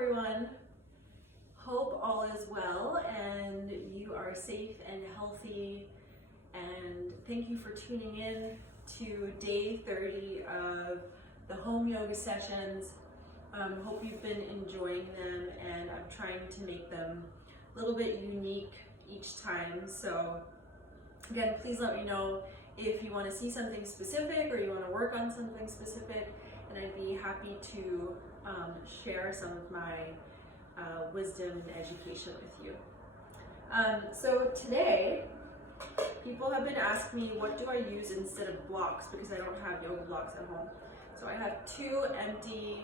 everyone. Hope all is well and you are safe and healthy, and thank you for tuning in to day 30 of the home yoga sessions. Hope you've been enjoying them, and I'm trying to make them a little bit unique each time. So again, please let me know if you want to see something specific or you want to work on something specific, and I'd be happy to share some of my wisdom and education with you. So today, people have been asking me, what do I use instead of blocks, because I don't have yoga blocks at home. So I have two empty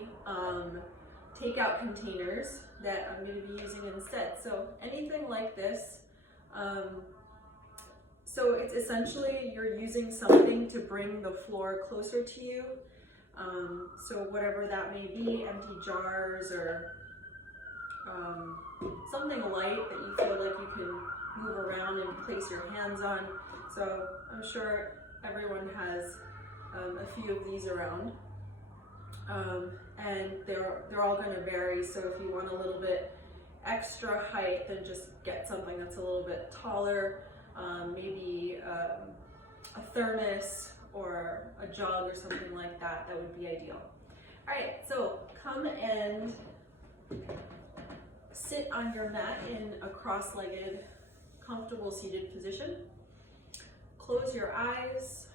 takeout containers that I'm going to be using instead. So anything like this. So it's essentially you're using something to bring the floor closer to you. So whatever that may be, empty jars or something light that you feel like you can move around and place your hands on. So I'm sure everyone has a few of these around, and they're all going to vary. So if you want a little bit extra height, then just get something that's a little bit taller, maybe a thermos or a jug or something like that. That would be ideal. All right, so come and sit on your mat in a cross-legged, comfortable seated position. Close your eyes,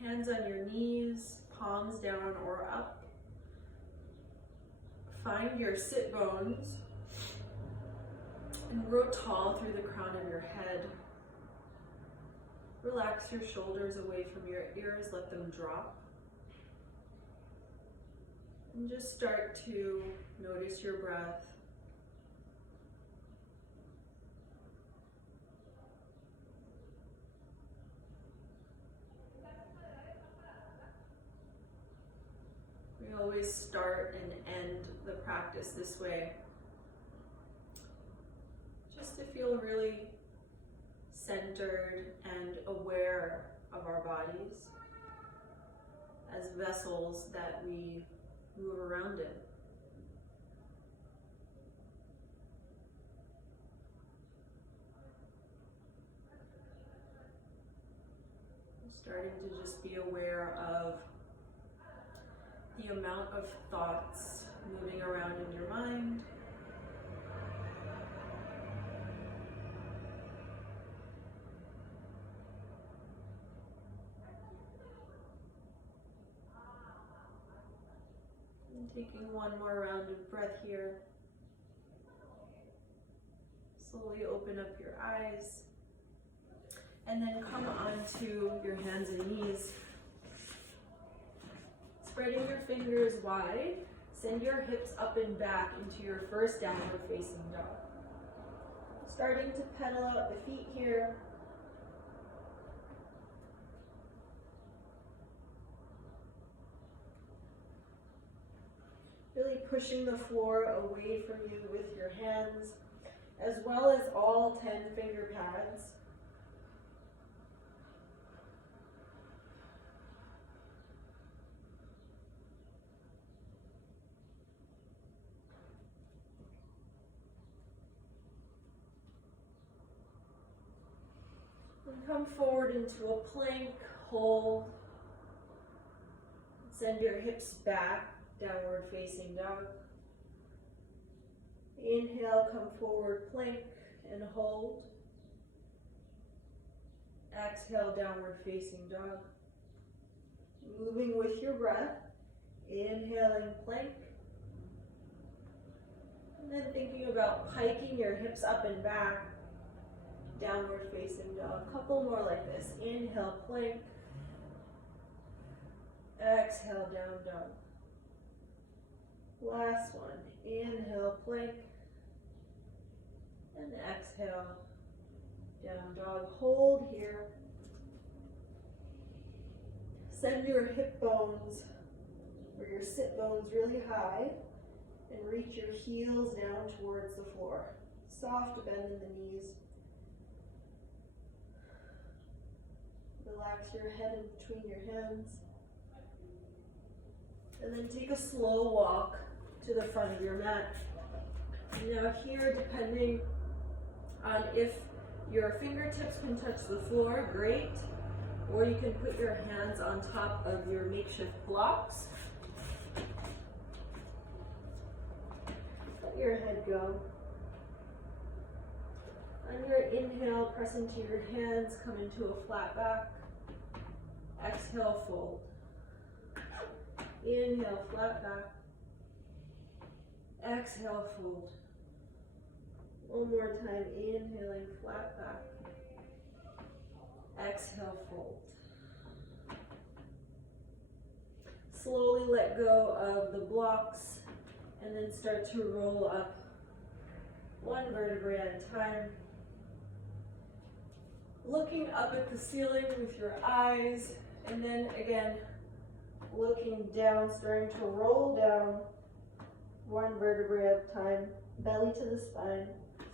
hands on your knees, palms down or up. Find your sit bones and grow tall through the crown of your head. Relax your shoulders away from your ears, let them drop. And just start to notice your breath. We always start and end the practice this way, just to feel really centered and aware of our bodies as vessels that we move around in. Starting to just be aware of the amount of thoughts moving around in your mind. And taking one more round of breath here. Slowly open up your eyes, and then come onto your hands and knees. Spreading your fingers wide, send your hips up and back into your first downward facing dog. Starting to pedal out the feet here. Really pushing the floor away from you with your hands, as well as all 10 finger pads. And come forward into a plank, hold. Send your hips back, downward facing dog. Inhale, come forward, plank, and hold. Exhale, downward facing dog. Moving with your breath. Inhaling, plank. And then thinking about hiking your hips up and back. Downward facing dog. Couple more like this. Inhale, plank. Exhale, down dog. Last one. Inhale, plank. And exhale, down dog. Hold here. Send your hip bones or your sit bones really high and reach your heels down towards the floor. Soft bend in the knees. Relax your head in between your hands. And then take a slow walk to the front of your mat. Now here, depending on if your fingertips can touch the floor, great. Or you can put your hands on top of your makeshift blocks. Let your head go. On your inhale, press into your hands, come into a flat back. Exhale, fold. Inhale, flat back. Exhale, fold. One more time, inhaling, flat back. Exhale, fold. Slowly let go of the blocks and then start to roll up one vertebrae at a time. Looking up at the ceiling with your eyes, and then again, looking down, starting to roll down one vertebrae at a time, belly to the spine,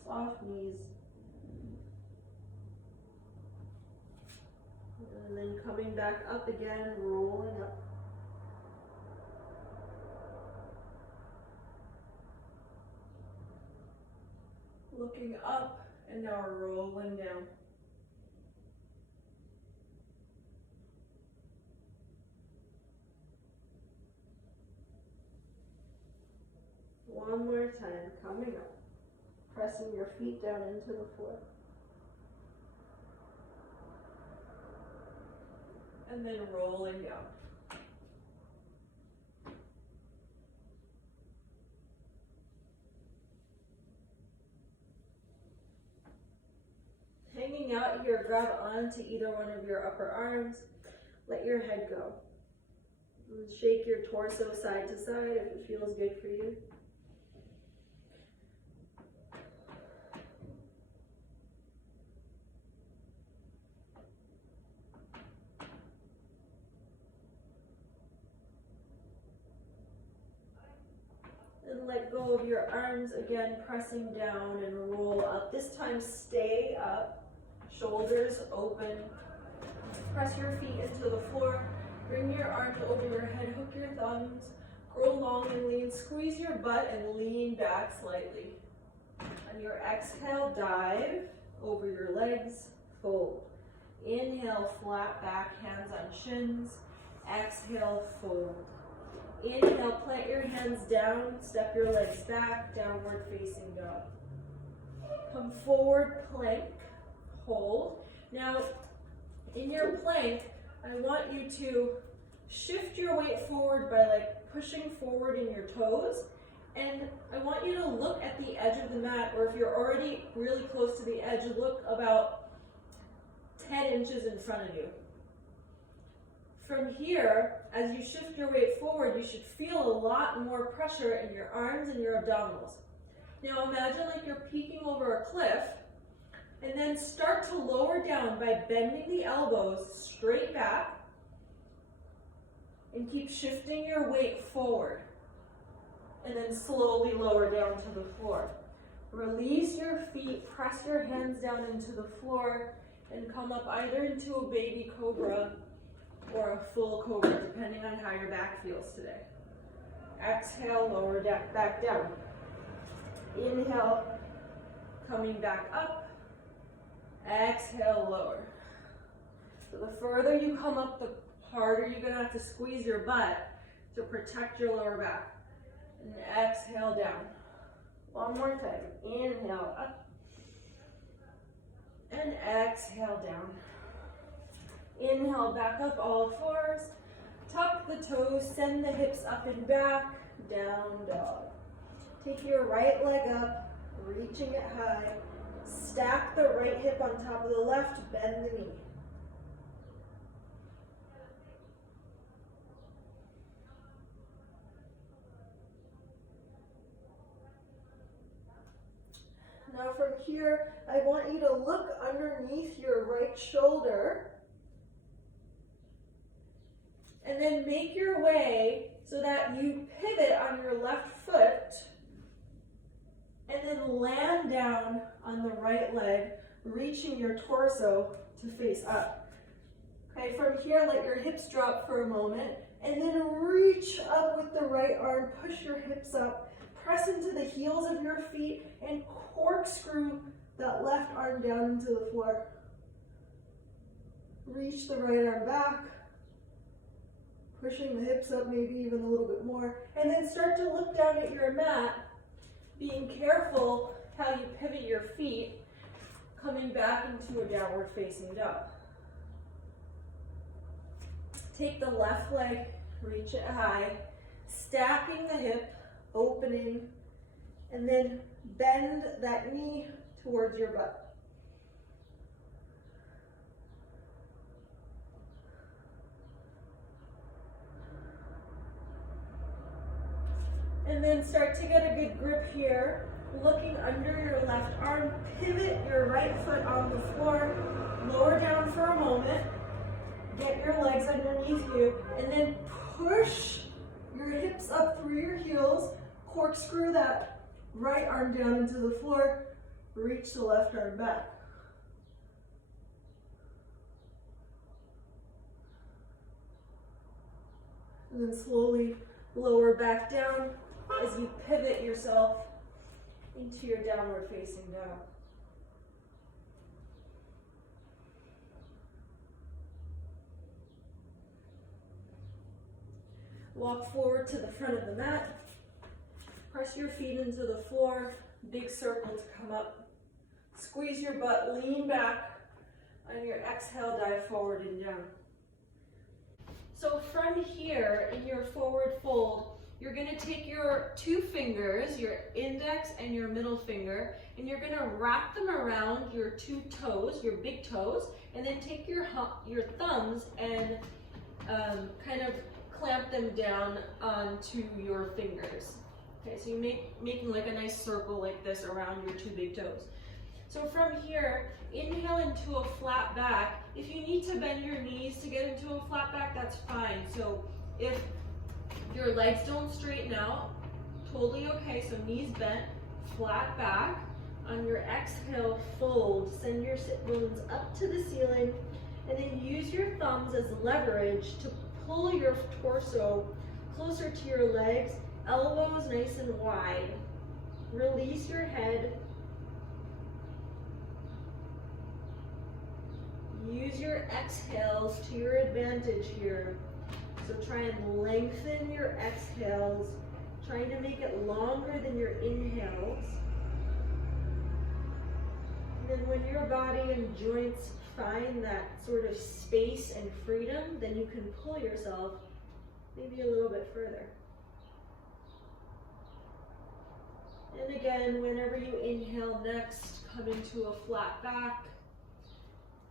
soft knees. And then coming back up again, rolling up. Looking up, and now rolling down. One more time, coming up. Pressing your feet down into the floor. And then rolling down. Hanging out here, grab onto either one of your upper arms. Let your head go. Shake your torso side to side if it feels good for you. And let go of your arms again, pressing down and roll up. This time stay up, shoulders open. Press your feet into the floor. Bring your arms over your head, hook your thumbs, grow long and lean. Squeeze your butt and lean back slightly. On your exhale, dive over your legs, fold. Inhale, flat back, hands on shins. Exhale, fold. Inhale, plant your hands down, step your legs back, downward facing dog. Come forward, plank, hold. Now, in your plank, I want you to shift your weight forward by like pushing forward in your toes. And I want you to look at the edge of the mat, or if you're already really close to the edge, look about 10 inches in front of you. From here, as you shift your weight forward, you should feel a lot more pressure in your arms and your abdominals. Now imagine like you're peeking over a cliff, and then start to lower down by bending the elbows straight back, and keep shifting your weight forward. And then slowly lower down to the floor. Release your feet, press your hands down into the floor, and come up either into a baby cobra or a full cobra, depending on how your back feels today. Exhale, lower back down. Inhale, coming back up. Exhale, lower. So the further you come up, the harder you're gonna have to squeeze your butt to protect your lower back. And exhale down. One more time. Inhale up. And exhale down. Inhale back up, all fours. Tuck the toes, send the hips up and back. Down dog. Take your right leg up, reaching it high. Stack the right hip on top of the left, bend the knee. Now from here, I want you to look underneath your right shoulder and then make your way so that you pivot on your left foot and then land down on the right leg, reaching your torso to face up. Okay, from here, let your hips drop for a moment and then reach up with the right arm, push your hips up, press press into the heels of your feet and corkscrew that left arm down into the floor. Reach the right arm back, pushing the hips up maybe even a little bit more, and then start to look down at your mat, being careful how you pivot your feet, coming back into a downward facing dog. Take the left leg, reach it high, stacking the hip, opening, and then bend that knee towards your butt. And then start to get a good grip here, looking under your left arm, pivot your right foot on the floor, lower down for a moment, get your legs underneath you, and then push your hips up through your heels, corkscrew that right arm down into the floor, reach the left arm back. And then slowly lower back down as you pivot yourself into your downward facing dog. Walk forward to the front of the mat. Press your feet into the floor. Big circle to come up. Squeeze your butt, lean back. On your exhale, dive forward and down. So from here, in your forward fold, you're going to take your two fingers, your index and your middle finger, and you're going to wrap them around your two toes, your big toes, and then take your thumbs and kind of clamp them down onto your fingers. Okay, so you're making like a nice circle like this around your two big toes. So from here, inhale into a flat back. If you need to bend your knees to get into a flat back, that's fine. So if your legs don't straighten out, totally okay. So knees bent, flat back. On your exhale, fold. Send your sit bones up to the ceiling, and then use your thumbs as leverage to pull your torso closer to your legs, elbows nice and wide. Release your head. Use your exhales to your advantage here. So try and lengthen your exhales, trying to make it longer than your inhales. And then when your body and joints find that sort of space and freedom, then you can pull yourself maybe a little bit further. And again, whenever you inhale next, come into a flat back,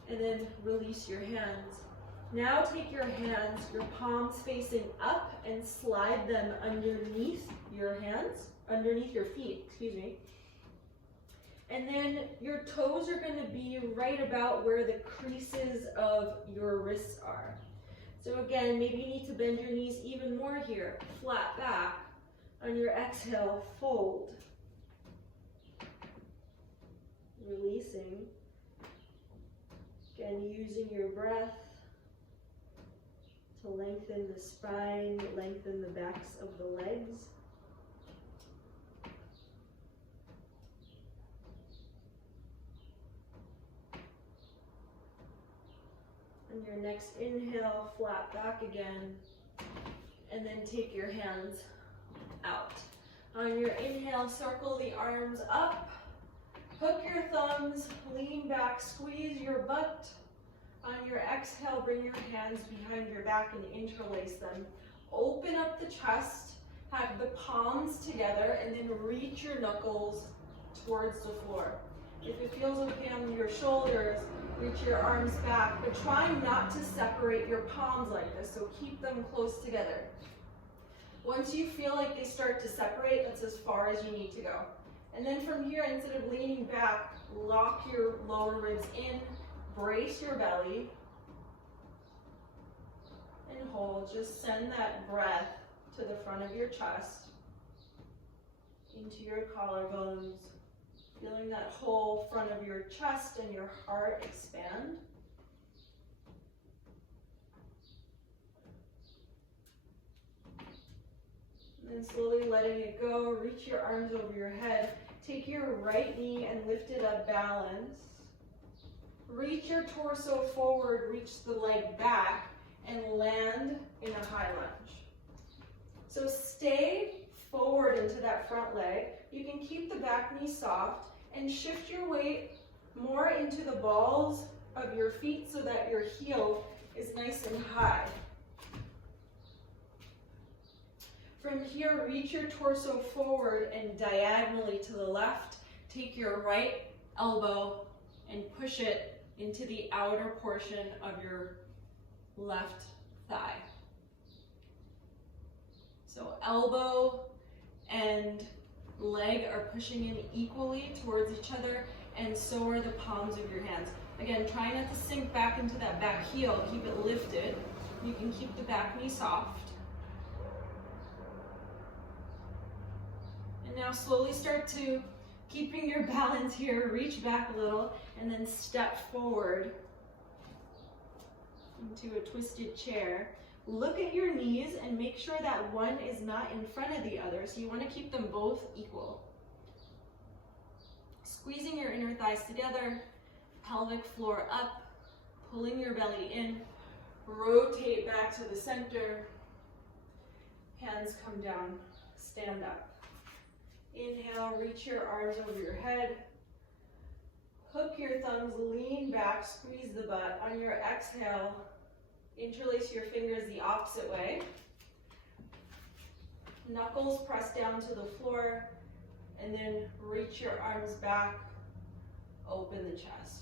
and then release your hands. Now take your hands, your palms facing up, and slide them underneath your hands, underneath your feet, excuse me. And then your toes are going to be right about where the creases of your wrists are. So again, maybe you need to bend your knees even more here. Flat back. On your exhale, fold. Releasing. Again, using your breath to lengthen the spine, lengthen the backs of the legs. On your next inhale, flat back again, and then take your hands out. On your inhale, circle the arms up, hook your thumbs, lean back, squeeze your butt. On your exhale, bring your hands behind your back and interlace them. Open up the chest, have the palms together, and then reach your knuckles towards the floor. If it feels okay on your shoulders, reach your arms back, but try not to separate your palms like this, so keep them close together. Once you feel like they start to separate, that's as far as you need to go. And then from here, instead of leaning back, lock your lower ribs in, brace your belly, and hold. Just send that breath to the front of your chest, into your collarbones, feeling that whole front of your chest and your heart expand. And slowly letting it go, reach your arms over your head. Take your right knee and lift it up, balance. Reach your torso forward, reach the leg back, and land in a high lunge. So stay forward into that front leg. You can keep the back knee soft and shift your weight more into the balls of your feet so that your heel is nice and high. From here, reach your torso forward and diagonally to the left. Take your right elbow and push it into the outer portion of your left thigh. So elbow and leg are pushing in equally towards each other, and so are the palms of your hands. Again, try not to sink back into that back heel. Keep it lifted. You can keep the back knee soft. And now slowly start to, keeping your balance here, reach back a little, and then step forward into a twisted chair. Look at your knees and make sure that one is not in front of the other, so you want to keep them both equal. Squeezing your inner thighs together, pelvic floor up, pulling your belly in, rotate back to the center, hands come down, stand up. Inhale, reach your arms over your head, hook your thumbs, lean back, squeeze the butt. On your exhale, interlace your fingers the opposite way. Knuckles press down to the floor, and then reach your arms back, open the chest.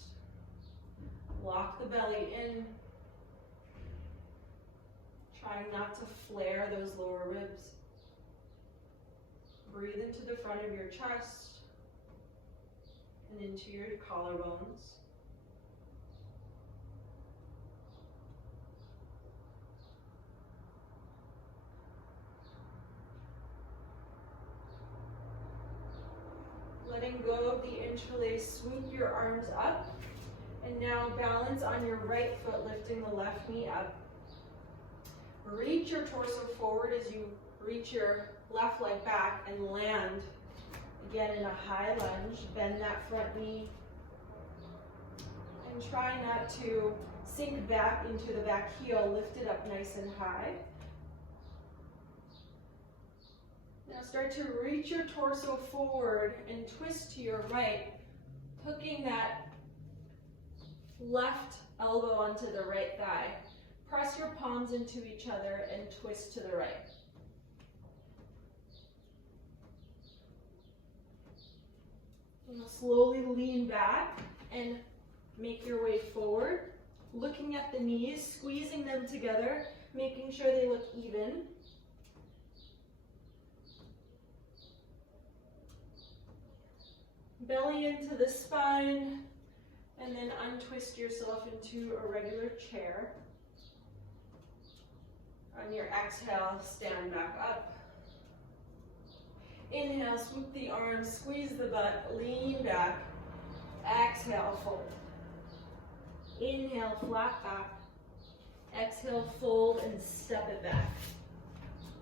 Lock the belly in. Try not to flare those lower ribs. Breathe into the front of your chest and into your collarbones. Letting go of the interlace, swoop your arms up, and now balance on your right foot, lifting the left knee up. Reach your torso forward as you reach your left leg back and land again in a high lunge. Bend that front knee and try not to sink back into the back heel. Lift it up nice and high. Now start to reach your torso forward and twist to your right, hooking that left elbow onto the right thigh. Press your palms into each other and twist to the right. Now slowly lean back and make your way forward, looking at the knees, squeezing them together, making sure they look even. Belly into the spine, and then untwist yourself into a regular chair. On your exhale, stand back up. Inhale, swoop the arms, squeeze the butt, lean back. Exhale, fold. Inhale, flat back. Exhale, fold and step it back.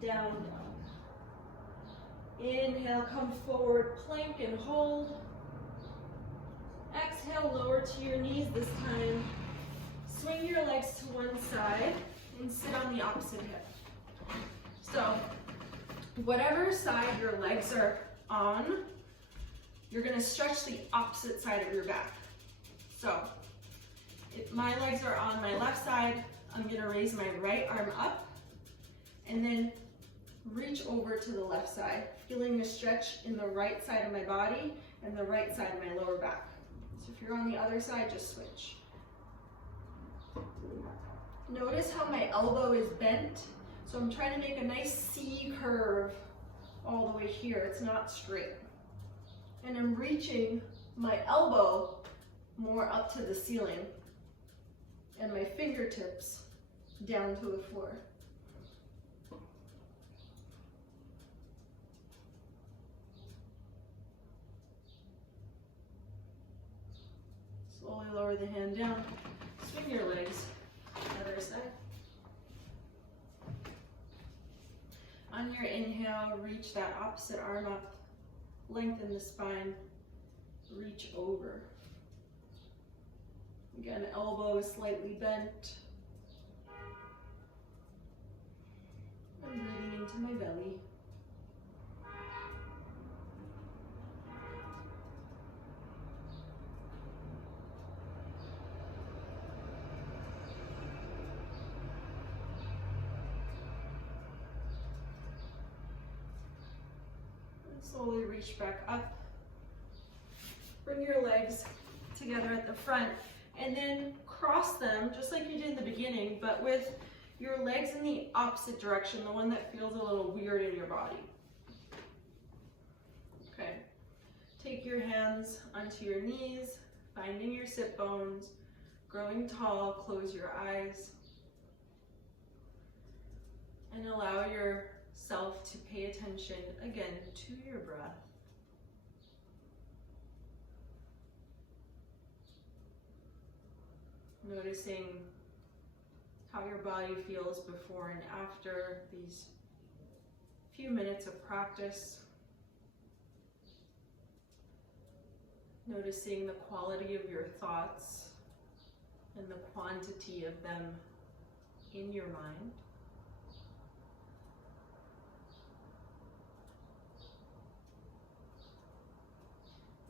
Down dog. Inhale, come forward, plank and hold. Exhale, lower to your knees this time. Swing your legs to one side and sit on the opposite hip. So, whatever side your legs are on, you're going to stretch the opposite side of your back. So, if my legs are on my left side, I'm going to raise my right arm up and then reach over to the left side, feeling the stretch in the right side of my body and the right side of my lower back. So if you're on the other side, just switch. Notice how my elbow is bent. So I'm trying to make a nice C curve all the way here. It's not straight. And I'm reaching my elbow more up to the ceiling and my fingertips down to the floor. Slowly lower the hand down. Swing your legs. Other side. On your inhale, reach that opposite arm up, lengthen the spine, reach over. Again, elbow is slightly bent. I'm breathing into my belly. Slowly reach back up. Bring your legs together at the front and then cross them just like you did in the beginning, but with your legs in the opposite direction, the one that feels a little weird in your body. Okay. Take your hands onto your knees, finding your sit bones, growing tall, close your eyes, and allow yourself to pay attention again to your breath. Noticing how your body feels before and after these few minutes of practice. Noticing the quality of your thoughts and the quantity of them in your mind.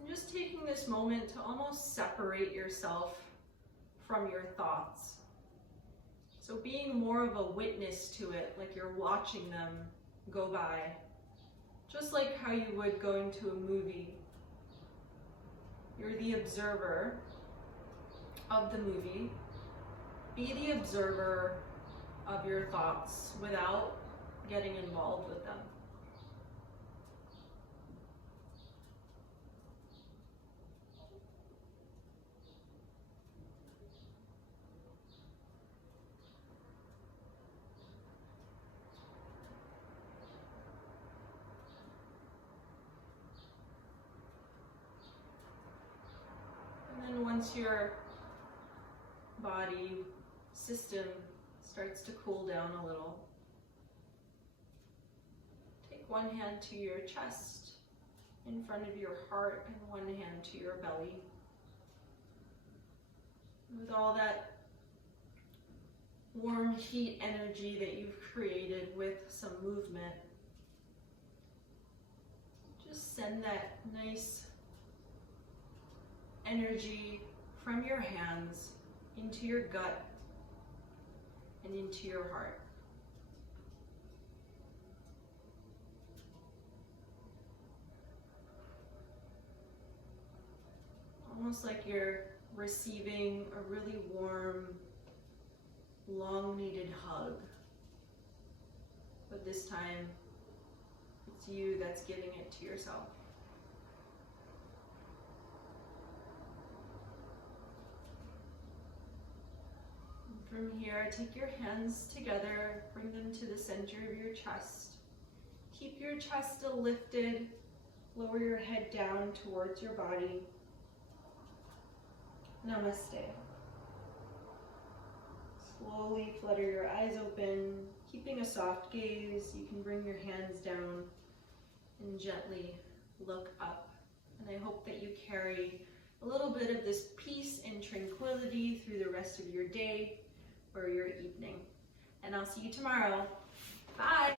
And just taking this moment to almost separate yourself from your thoughts. So being more of a witness to it, like you're watching them go by, just like how you would going to a movie. You're the observer of the movie. Be the observer of your thoughts without getting involved with them. And once your body system starts to cool down a little, take one hand to your chest in front of your heart and one hand to your belly. With all that warm heat energy that you've created with some movement, just send that nice energy from your hands into your gut and into your heart. Almost like you're receiving a really warm, long-needed hug. But this time, it's you that's giving it to yourself. From here, take your hands together, bring them to the center of your chest. Keep your chest still lifted, lower your head down towards your body. Namaste. Slowly flutter your eyes open, keeping a soft gaze. You can bring your hands down and gently look up. And I hope that you carry a little bit of this peace and tranquility through the rest of your day or your evening. And I'll see you tomorrow. Bye.